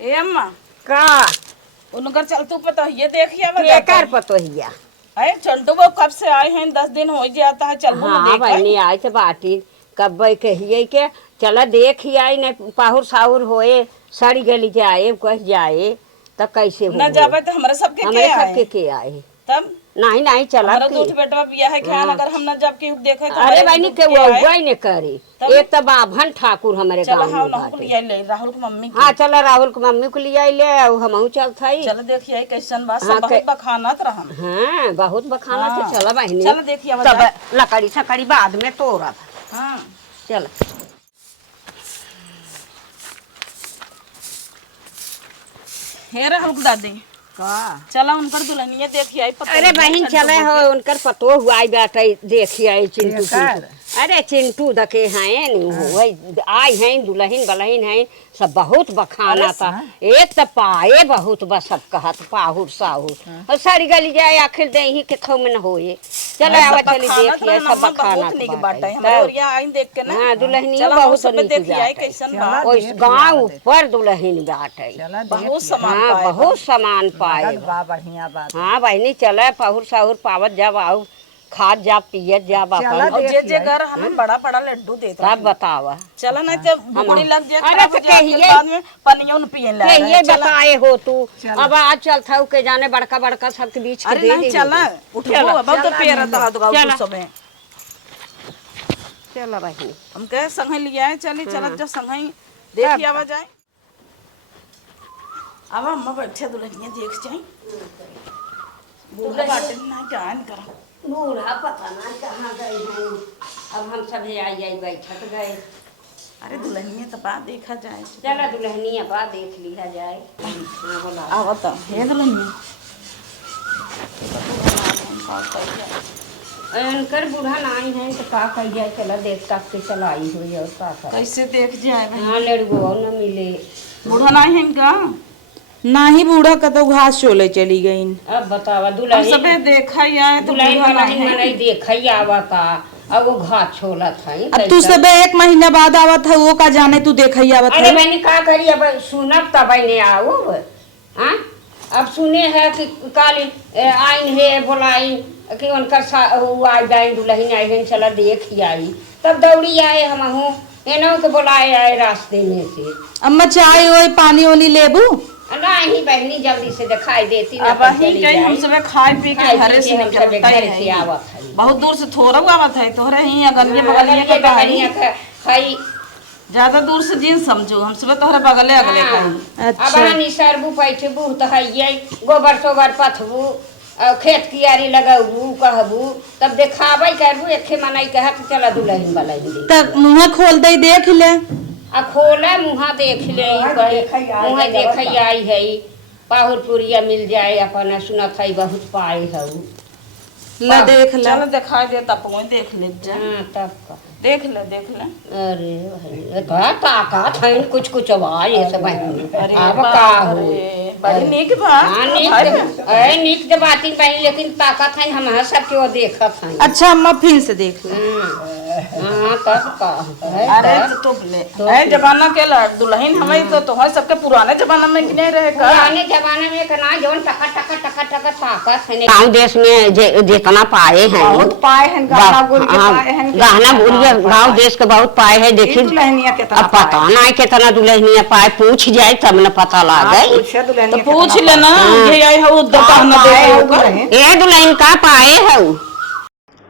ए अम्मा का उनकर चलतू पतोहिए देखिए केकर पतोहिया। अरे चंटू वो कब से आए हैं 10 दिन हो जाता है चल हाँ बहनी आए थे बाटी कब कहिए के चला देख ही आई नहीं पाहुर साहुर होए सड़ी गली जाए कह जाए तब कैसे हो न जाबे तो हमारे सबके हमारे आए सबके के आए तब नहीं नहीं चला हमारा दूध बेटवा बिया है ख्याल अगर हम न जब के देखे तो अरे बहनी के वो गई ने करे एक तो बाभन ठाकुर हमारे चलो गांव हाँ में नहु को लिया ले राहुल की मम्मी हाँ चला राहुल की मम्मी को लिया ले हमहू चल थई चलो देखिए कैसन बात सब बहुत बखानत रहम हाँ बहुत बखाना हाँ। चला बहनी चलो देखिए तब लकड़ी सकड़ी बाद में तोड़ा हां चल हे राहुल दादी का चला उनकर दुल्हनिया देखिए आई अरे बहन चले हो उनकर पतो हुआ बाटे देखिए चिंटू की। अरे चिंटू दके हैं वही आई हैं दुल्हन बलहन हैं सब बहुत बखाना था एक तो पाए बहुत बस सब कहत पाहुर साहुर और सारी गली जाए आखिर दे ही के खौ में न होए चले आवा चली देखिए सब बखाना बाटे हमरे यहाँ आई देख के ना हां दुल्हनिया बहुत बहुत सब नीक देखिए आई कैसन बा ओइ गांव ऊपर दुल्हन बाटे बहुत सामान हाँ पाए बहुत सामान पाए बढ़िया बात। हाँ बहनी चले पाहुर साहुर पावत जब आओ खाद जा पियत जा बापा और जे घर हमें बड़ा बड़ा लड्डू देता तब बतावा चला नहीं तो बुकड़ी लग जाए अरे तो कहिए बाद में पनियों न पिए ला ये बताए हो तू अब आज चल था के जाने बड़का बड़का सबके बीच के अरे दे नहीं दी चला उठो अब तो पेर रहता तो गाँव सब है चलो बहनी हम कहे संगे लिया है चली चलत जो संगे देखिए आवा जाए अब अम्मा बैठे दुल्हनिया देख जाए बूढ़ा बाटे ना जान करा बूढ़ा पता ना कहाँ गए हैं अब हम सब आई बैठक गए अरे दुल्हनिया तो बात देखा जाए चला दुल्हनिया बा देख लिया जाए हाँ बोला आवा तो हे दुल्हनिया उनकर बूढ़ा नाई है तो का कह जाए चला देख तक के चलाई हुई और का कर कैसे देख जाए हाँ लड़गो न मिले बूढ़ा नहीं है इनका ना ही बूढ़ा का तो घास चोले चली गई अब बतावा हम दुल्हन सबे देखा ही आए तो दुल्हन बूढ़ा वाला नहीं है नहीं देखा ही आवा का अब वो घास छोला था अब तू सबे 1 महीना बाद आवत है वो का जाने तू देखा ही आवत अरे है। मैंने का करी अब सुनब तब ने आओ हाँ अब सुने है कि काली आइन है बोलाई कि उनकर आई जाए दुल्हन आई है चला देख ही आई तब दौड़ी आए हम हूँ एनो के बोलाए आए रास्ते में से अम्मा चाय ओए पानी ओनी लेबू नहीं बहनी जल्दी से दिखाई देती ना अब ही कहीं हम सबे खाए पी के घरे से निकलता ही से है आवत है बहुत दूर से थोड़ा आवत है तोहरे ही अगलिए बगलिए के बगलिया का खाई ज्यादा दूर से जिन समझो हम सबे तोहरे बगले अगले खाई अब हनी सरबू पैठबू तो है गोबर सोबर पथबू खेत कियारी लगाबू कहबू तब देखाबै करबू एके मनाई कहा कि चला दुल्हन वाला तब मुंह खोल दे देख ले आ खोला मुहा देख ले मुहा देख आई है पाहुर पुरिया मिल जाए अपन सुनत है बहुत पाए है ला देख ले चल दिखाई दे तब देख ले जा हाँ तब का देख ले अरे भाई का ताकत है कुछ कुछ आवाज है सब अरे अब का हो बड़ी नीक बा हाँ नीक तो बात ही पहले लेकिन ताकत है हम सब के वो देखत है अच्छा अम्मा फिर से देख ले हाँ तब का अरे तो ले जमाना के दुल्हन हमें तो है सबके पुराने जमाना में कि नहीं रहे का पुराने जमाने में कना जोन टका टका टका टका ताकत है गांव देश में जितना पाए हैं बहुत पाए हैं गहना गुड़ के पाए हैं गहना गुड़िया गांव देश के बहुत पाए है देखिए दुल्हनिया कितना अब पता नहीं कितना दुल्हनिया पाए पूछ जाए तब न पता लागे तो पूछ लेना ये आई है उधर गहना दे ये दुल्हन का पाए है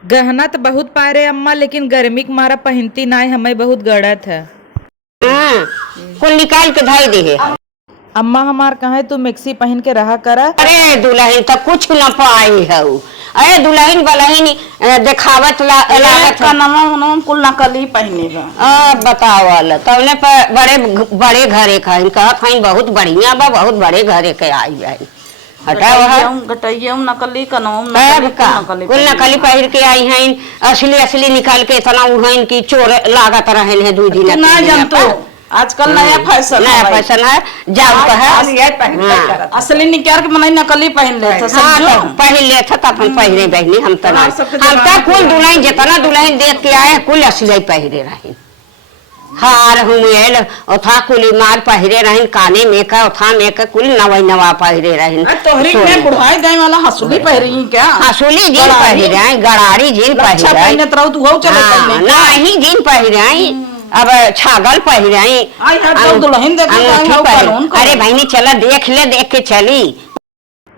गहना तो बहुत पाए रे अम्मा लेकिन गर्मी के मारा पहनती नहीं हमें बहुत गड़त है कुल निकाल के धाई दे अम्मा हमार कहे तू मिक्सी पहन के रहा करा अरे दुल्हन तो कुछ न पाए है अरे दुल्हन बलहन देखावत लागत का नमन कुल नकली पहने बा बतावल तवने पर बड़े बड़े घरे खाइन कहत हईन बहुत बढ़िया बा बहुत बड़े घरे के आई है हटा वहाँ गटैया नकली कनम नकली कुल नकली पहिर के आई हैं असली असली निकाल के इतना उहन की चोर लागत रहे हैं 2 दिन ना जानतो आजकल नया फैशन है जाओ कहे असली निकाल के मनाई नकली पहन ले हाँ पहन ले था अपन पहिरे बहनी हम तो कुल दुल्हन जितना दुल्हन देख के आए कुल असली पहिरे रहे हार हुएल ओथा कुली मार पहिरे रहिन काने में का ओथा में का कुल नवा पहिरे रहिन। तोहरी में बुढ़ाई दाई वाला हसुली पहिरी क्या? हसुली जीन पहिरे गड़ाड़ी जीन अच्छा पहिरे पहने तरह तू हो चले पहने नहीं जीन पहिरे अब छागल पहिरे आई हट तो दुल्हन देख कानून। अरे बहनी चला देख ले देख के चली।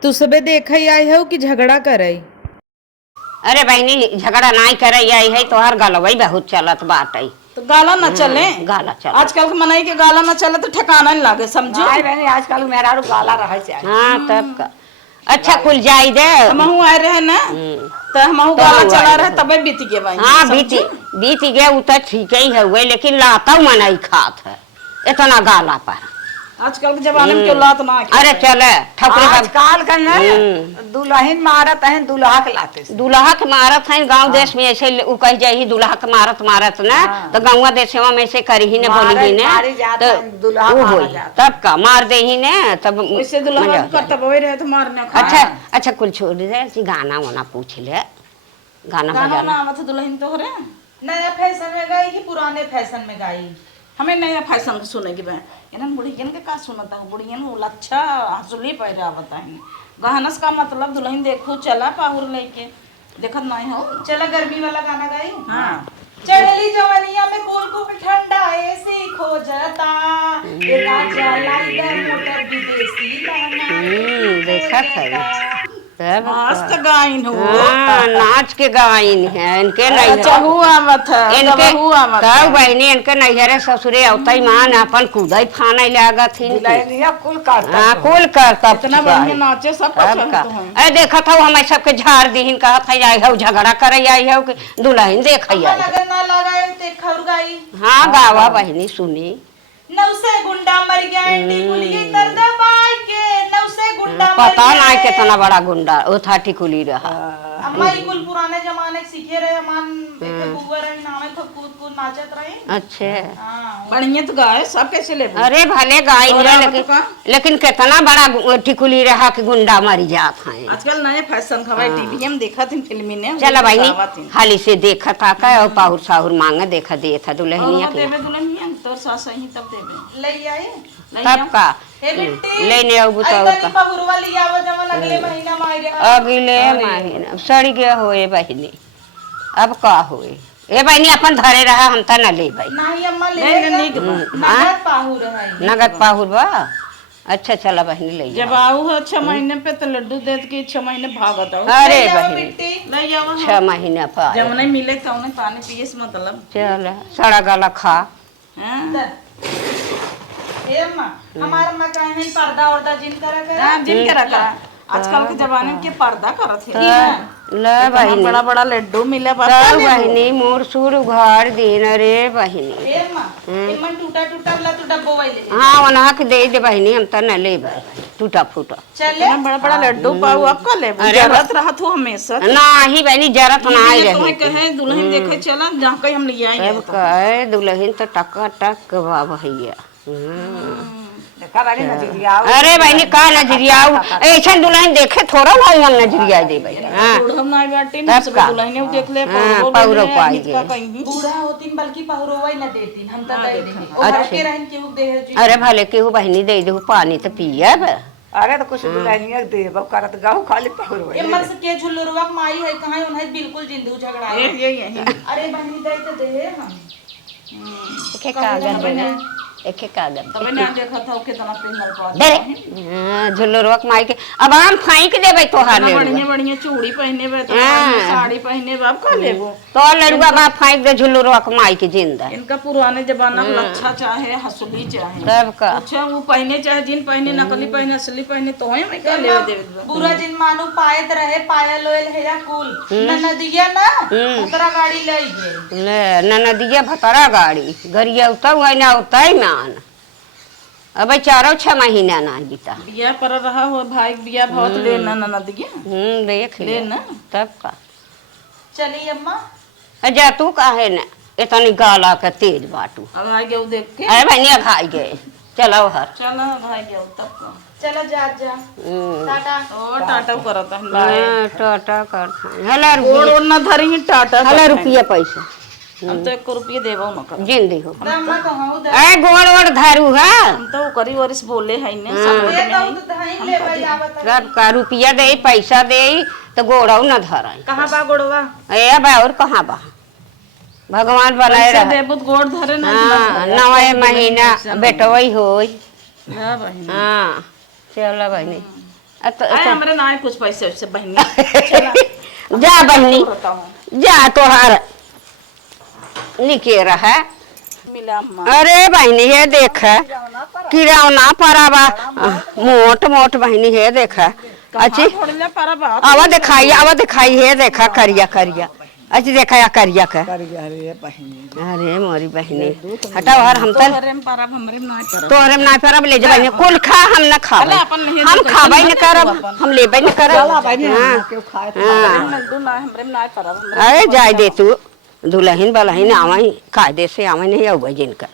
तू सबे देख आई हो कि झगड़ा करे? अरे बहनी झगड़ा नहीं करे आई है तोहर गलवई बहुत चलत बाटे तो गाला न चले। गाला चल आजकल के मनाई के गाला न चले तो ठिकाना नहीं लागे समझो। आजकल मेरा गाला रहे चाहिए। हाँ तब का अच्छा कुल जाई दे हमहू आए रहे ना तो हमहू गाला चला रहे तबे बीत गए भाई। हाँ बीत गए उ तो ठीक ही है लेकिन लाता मनाई खात है इतना गाला पर। आजकल के जमाने में क्यों लात ना। अरे चले ठकुरे आजकल का दुल्हन मारत है दुल्हा के लाते दुल्हा के मारत है गांव देश में ऐसे उ कह जाई दुल्हा के मारत ना तो गांव देश में ऐसे करी ही ने बोली ही ने तो उ होई तब का मार दे ही ने तब वैसे दुल्हा करता बोई रहे तो मारने खा। अच्छा कुल छोड़ दे गाना वाना पूछ ले गाना बजाना आवत दुल्हन तोहरे नया फैशन में गाई कि पुराने फैशन में गाई? हमें नया फैशन सुने की बहन इनन बुढ़ियन के का सुनता बुढ़ियन वो अच्छा हसुली पहिरा बताएं गहनस का मतलब दुल्हन देखो चला पाहुर लेके देखत नहीं हो। चला गर्मी वाला गाना गाई। हाँ चढ़ली जवानिया में कोल को ठंडा एसी खो जाता ये राजा लाइदर मोटर विदेशी लाना देखत है मस्त गाइन हो। नाच के गाइन है इनके नहीं अच्छा हुआ मत इनके हुआ मत तब बहनी इनके नैहरे ससुरे औतई मान अपन कूदाई फाना लागत थी कुल करता कुल करता इतना बढ़िया नाचे सब अरे देखत हो हम सबके झाड़ दीहिन कहत है आई हो झगड़ा करे आई हो कि दुल्हन देख आई अगर ना लगाए ते खौर गाई। हाँ गावा बहनी सुनी नौसे गुंडा मर गया एंटी कुली दर्द बाई के नौसे गुंडा पता नहीं कितना बड़ा गुंडा वो था टिकुली रहा। अम्मा ई कुल पुराने जमाने सीखे रहे अमान देखे बुआ रहे नामे तो कूद कूद नाचत रहे। अच्छे बढ़िया तो गाए सब कैसे ले। अरे भले गाय लेकिन कितना बड़ा टिकुली रहा कि गुंडा मर जात है। आजकल नए फैशन खवाई टीवी में देखा थी फिल्मी ने चला भाई हाली से देखा था का और पाहुर साहुर मांगे देखा दे था दुल्हनिया के दुल्हनिया तोर सास ही तब देबे ले आई तब का लेने आबू तो अगले महीना सड़ गया होए बहनी अब का होए ए बहनी अपन धरे रहा हम त न ले भाई नहीं अम्मा ले नगद पाहुर है नगद पाहुर बा। अच्छा चला बहनी ले जब आऊ हो 6 महीने पे तो लड्डू दे के 6 महीने भागत आओ। अरे बहनी ले जाओ 6 महीना पा जब नहीं मिले तो उन्हें पानी पिए से मतलब चल सड़ा गला खा। अम्मा हमारा अम्मा का नहीं पर्दा वर्दा जिन करा आजकल के जमाने में के पर्दा करत है ले बहनी बड़ा बड़ा लड्डू मिले बहनी मोर सुर उघाड़ दिन रे बहनी मन टूटा टूटा वाला तो डब्बो वाले हाँ वना के दे दे बहनी हम त न ले टूटा फूटा चले बड़ा बड़ा लड्डू पाऊ आपका ले जरूरत रहा तो हमेशा नहीं बहनी जरूरत ना आई रही तुम्हें कहे दुल्हन देखे चला जहाँ कहीं हम ले आएंगे कहे दुल्हन तो टका टक बा भैया। अरे बहनी का नजरिया ऐसा दुल्हन देखे थोड़ा भाई हम नजरिया दे भाई हम ना बैठे ना सब दुल्हन देख ले पौरो पाई गए बूढ़ा होतीन बल्कि पौरोवा ना देतीन हम त दे देती और के रहन केहू दे जी। अरे भले केहू बहनी दे दे पानी तो पियब। अरे तो कुछ दुल्हनिया दे करत गाँव खाली पहुर ये मत के झुल्लुरवा माई है कहां उन्हें बिल्कुल जिंदू झगड़ा है यही अरे बहनी दे तो दे हम के कागज बने एक कागज तब ना देखा था कितना पिंगल पा दे झुल्लुरवा माई के अब हम फाइक देबे तोहार ले बढ़िया बढ़िया चूड़ी पहने बे तो साड़ी पहने बाप का लेबो तो लड़ुआ बाप फाइक दे झुल्लुरवा माई के जिंदा इनका पुराने जमाना में लच्छा चाहे हसुली चाहे तब का अच्छा वो पहने चाहे जिन पहने नकली पहने असली पहने तो है मैं का ले देबे पूरा दिन मानो पायत रहे पायल लोयल है या कुल नदिया ना उतरा गाड़ी ले गए ले नदिया भतरा गाड़ी गरिया उता हुआ ना उता ही मान अब 4-6 महीना ना बीता बिया पर रहा हो भाई बिया बहुत लेना ना नदिया देख लेना तब का चली अम्मा अजा तू काहे न इतनी गाला का तेज बाटू अब आ गए देख के अरे भैया खाई गए चलो हर चलो भाई गए तब चलो जा टाटा ओ टाटा करता है टाटा करता हला ओड़ ना धरी टाटा हला रुपया पैसा हम तो 1 रुपये देबो न कर जिंदी हो अम्मा कहूं दे ए गोड़ ओड़ धरू है हम तो करी वरिस बोले है ने सब ये तो धाई ले भाई आवत सब का रुपया दे पैसा दे तो गोड़ऊ न धराई कहां बा गोड़वा ए बा और कहाँ बा भगवान बनाए पैसा रहे देबो तो गोड़ धरे ना हाँ नवे महीना बेटवई होई ना बहनी हाँ चलो बहनी आए हमरे ना कुछ पैसे से बहनी जा बहनी बताऊं जा तोहार निके रहा मिला अम्मा अरे बहनी है देख किरौना पराबा मोट मोट बहनी है देख अच्छी थोड़े पर बात आवा दिखाई है देखा करिया करिया अच्छी देखा या करिया का अरे बहनी अरे मोरी बहनी हटाओ हर हम तर तोहरे में परब हमरे में ना परब तोहरे में ना परब ले जा बहनी कुल खा हम ना खाबे हम खाबे न करब हम लेबे न करब क्यों खाए हमरे में ना हमरे में ना परब अरे जाय दे तू दुल्हन बलहन आवाई कायदे से आवाई नहीं आऊ जिनका